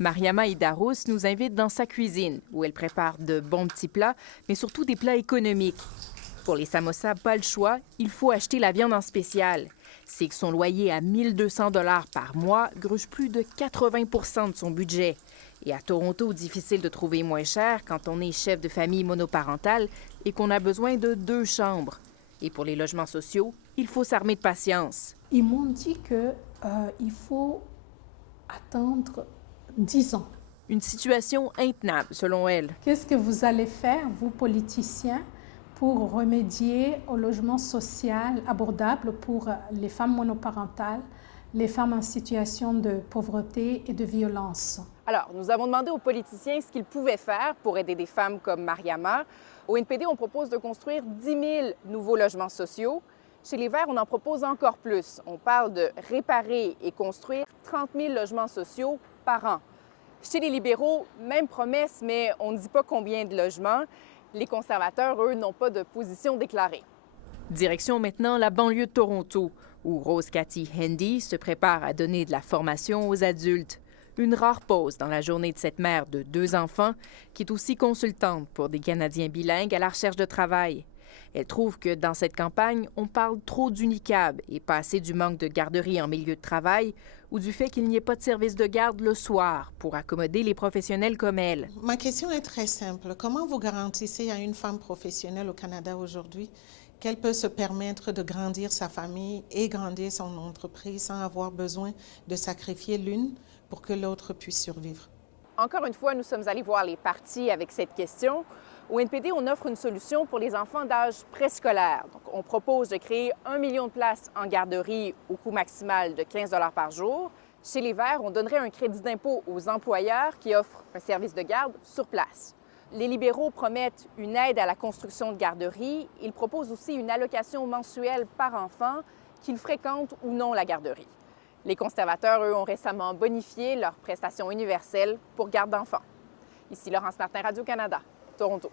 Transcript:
Mariama Idarous nous invite dans sa cuisine, où elle prépare de bons petits plats, mais surtout des plats économiques. Pour les samosas, pas le choix, il faut acheter la viande en spécial. C'est que son loyer à 1 200 $ par mois gruge plus de 80 de son budget. Et à Toronto, difficile de trouver moins cher quand on est chef de famille monoparentale et qu'on a besoin de 2 chambres. Et pour les logements sociaux, il faut s'armer de patience. Ils m'ont dit qu'il faut attendre 10 ans. Une situation intenable, selon elle. Qu'est-ce que vous allez faire, vous politiciens, pour remédier au logement social abordable pour les femmes monoparentales, les femmes en situation de pauvreté et de violence? Alors, nous avons demandé aux politiciens ce qu'ils pouvaient faire pour aider des femmes comme Mariama. Au NPD, on propose de construire 10 000 nouveaux logements sociaux. Chez les Verts, on en propose encore plus. On parle de réparer et construire 30 000 logements sociaux par an. Chez les libéraux, même promesse, mais on ne dit pas combien de logements. Les conservateurs, eux, n'ont pas de position déclarée. Direction maintenant la banlieue de Toronto, où Rose Cathy Hendy se prépare à donner de la formation aux adultes. Une rare pause dans la journée de cette mère de 2 enfants, qui est aussi consultante pour des Canadiens bilingues à la recherche de travail. Elle trouve que dans cette campagne, on parle trop d'UNICAB et pas assez du manque de garderie en milieu de travail ou du fait qu'il n'y ait pas de service de garde le soir pour accommoder les professionnels comme elle. Ma question est très simple. Comment vous garantissez à une femme professionnelle au Canada aujourd'hui qu'elle peut se permettre de grandir sa famille et grandir son entreprise sans avoir besoin de sacrifier l'une pour que l'autre puisse survivre? Encore une fois, nous sommes allés voir les partis avec cette question. Au NPD, on offre une solution pour les enfants d'âge préscolaire. Donc, on propose de créer 1 million de places en garderie au coût maximal de 15 $ par jour. Chez les Verts, on donnerait un crédit d'impôt aux employeurs qui offrent un service de garde sur place. Les libéraux promettent une aide à la construction de garderies. Ils proposent aussi une allocation mensuelle par enfant, qu'ils fréquentent ou non la garderie. Les conservateurs, eux, ont récemment bonifié leurs prestations universelles pour garde d'enfants. Ici Laurence Martin, Radio-Canada, Toronto.